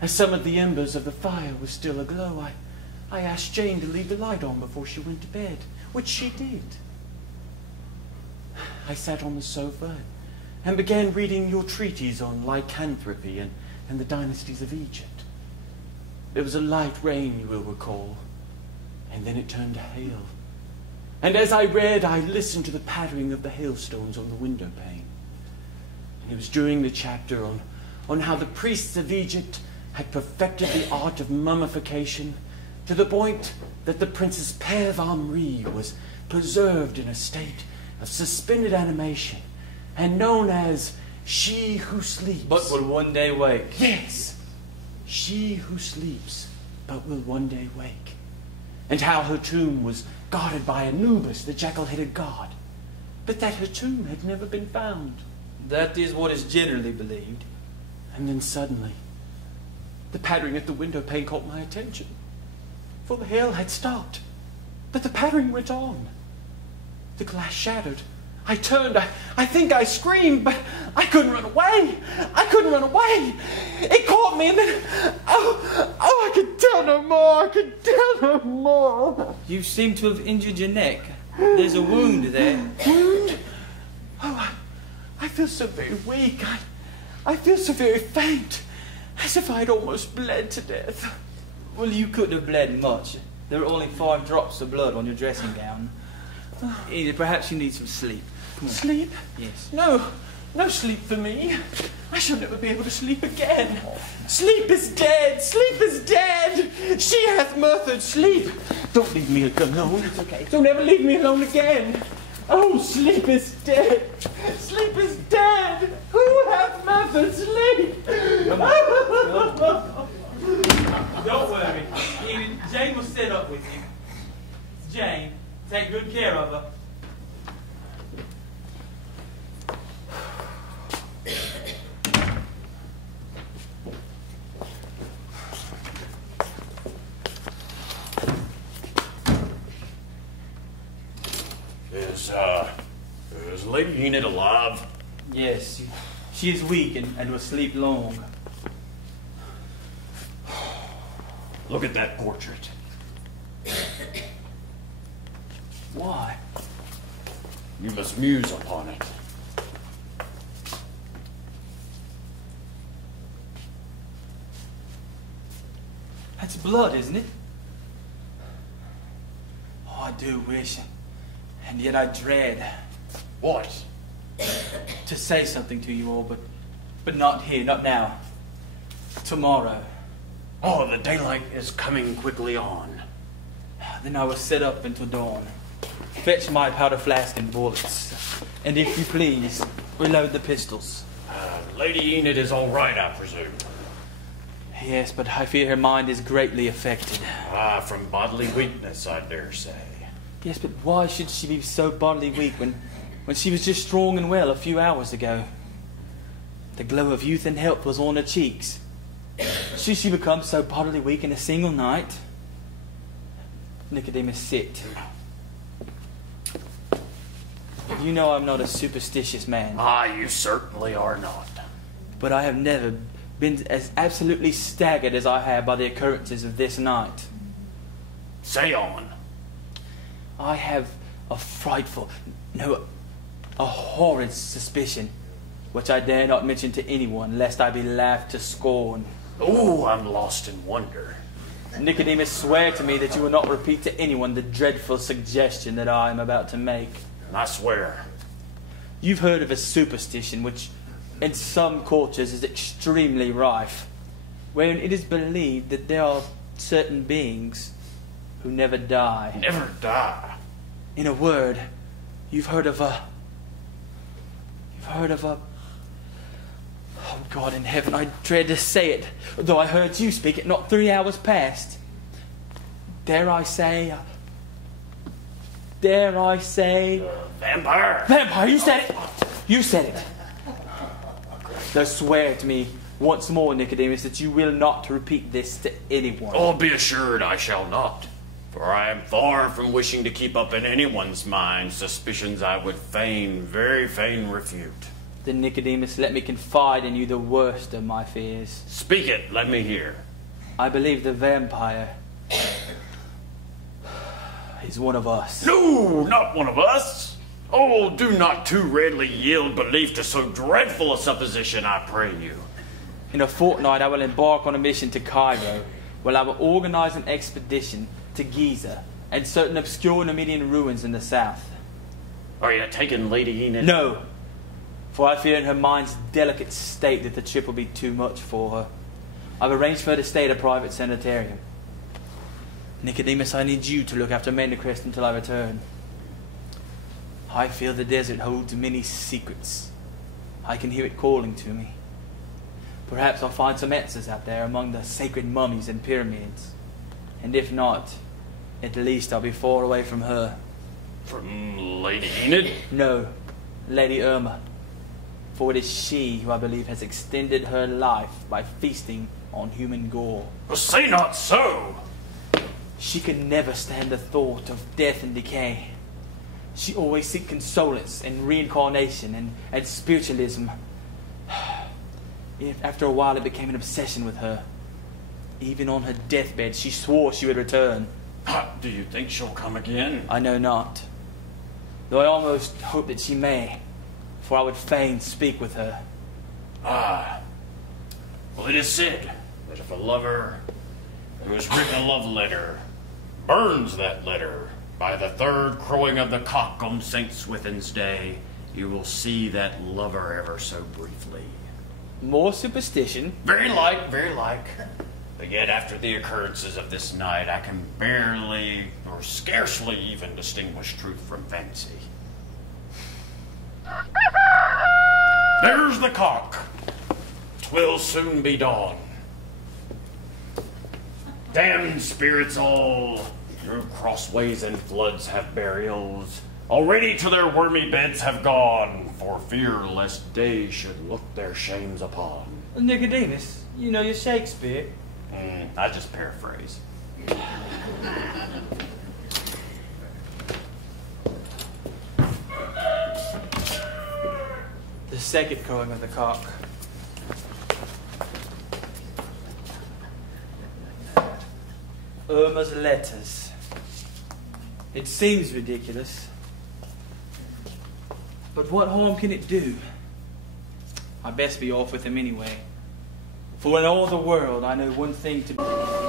As some of the embers of the fire were still aglow, I asked Jane to leave the light on before she went to bed, which she did. I sat on the sofa and began reading your treatise on lycanthropy and the dynasties of Egypt. There was a light rain, you will recall, and then it turned to hail. And as I read, I listened to the pattering of the hailstones on the window pane. And it was during the chapter on how the priests of Egypt had perfected the art of mummification to the point that the Princess Père Amri was preserved in a state of suspended animation and known as She Who Sleeps. But will one day wake. Yes, she who sleeps but will one day wake. And how her tomb was guarded by Anubis, the jackal-headed god, but that her tomb had never been found. That is what is generally believed. And then suddenly, the pattering at the window pane caught my attention. For the hail had stopped, but the pattering went on. The glass shattered. I turned. I think I screamed, but I couldn't run away. I couldn't run away. It caught me, and then, I could tell no more. I could tell no more. You seem to have injured your neck. There's a wound there. Wound? Oh, I feel so very weak. I feel so very faint, as if I'd almost bled to death. Well, you couldn't have bled much. There were only 5 drops of blood on your dressing gown. Edith, perhaps you need some sleep. Come on. Sleep? Yes. No sleep for me. I shall never be able to sleep again. Sleep is dead. Sleep is dead. She hath murdered sleep. Don't leave me alone. It's okay. Don't ever leave me alone again. Oh, sleep is dead. Sleep is dead. Who hath murdered sleep? Come on. Don't worry. Jane will sit up with you. Jane, take good care of her. Is Lady Enid alive? Yes, she is weak and will sleep long. Look at that portrait. Why? You must muse upon it. That's blood, isn't it? Oh, I do wish, and yet I dread. What? To say something to you all, but not here, not now. Tomorrow. Oh, the daylight is coming quickly on. Then I will sit up until dawn. Fetch my powder flask and bullets. And if you please, reload the pistols. Lady Enid is all right, I presume. Yes, but I fear her mind is greatly affected. From bodily weakness, I dare say. Yes, but why should she be so bodily weak when she was just strong and well a few hours ago? The glow of youth and health was on her cheeks. Should she become so bodily weak in a single night? Nicodemus, sit. You know I'm not a superstitious man. You certainly are not. But I have never been as absolutely staggered as I have by the occurrences of this night. Say on. I have a frightful, no, a horrid suspicion, which I dare not mention to anyone, lest I be laughed to scorn. Oh, I'm lost in wonder. Nicodemus, swear to me that you will not repeat to anyone the dreadful suggestion that I am about to make. I swear. You've heard of a superstition which, in some cultures, is extremely rife, wherein it is believed that there are certain beings who never die. Never die? In a word, you've heard of a... Oh, God in heaven, I dread to say it, though I heard you speak it not 3 hours past. Dare I say... Vampire! Vampire, you said it! You said it! Now swear to me once more, Nicodemus, that you will not repeat this to anyone. Oh, be assured I shall not. For I am far from wishing to keep up in anyone's mind suspicions I would fain, very fain refute. Then, Nicodemus, let me confide in you the worst of my fears. Speak it, let me hear. I believe the vampire is one of us. No, not one of us. Oh, do not too readily yield belief to so dreadful a supposition, I pray you. In a fortnight I will embark on a mission to Cairo, where I will organize an expedition to Giza and certain obscure Numidian ruins in the south. Are you taking Lady Enid? No, for I fear in her mind's delicate state that the trip will be too much for her. I've arranged for her to stay at a private sanitarium. Nicodemus, I need you to look after Menacrest until I return. I feel the desert holds many secrets. I can hear it calling to me. Perhaps I'll find some answers out there among the sacred mummies and pyramids. And if not, at least I'll be far away from her. From Lady Enid? No, Lady Irma. For it is she who I believe has extended her life by feasting on human gore. Well, say not so. She could never stand the thought of death and decay. She always seek consolence in reincarnation and spiritualism. After a while it became an obsession with her. Even on her deathbed she swore she would return. Do you think she'll come again? I know not. Though I almost hope that she may, for I would fain speak with her. Ah. Well, it is said that if a lover who has written a love letter burns that letter by the third crowing of the cock on St. Swithin's Day, you will see that lover ever so briefly. More superstition? Very like, very like. But yet after the occurrences of this night, I can barely or scarcely even distinguish truth from fancy. There's the cock. 'Twill soon be dawn. Damned spirits all, through crossways and floods have burials. Already to their wormy beds have gone, for fear lest day should look their shames upon. Nicodemus, you know your Shakespeare. I just paraphrase. The second crowing of the cock. Irma's letters. It seems ridiculous. But what harm can it do? I'd best be off with him anyway. For in all the world I know one thing to do.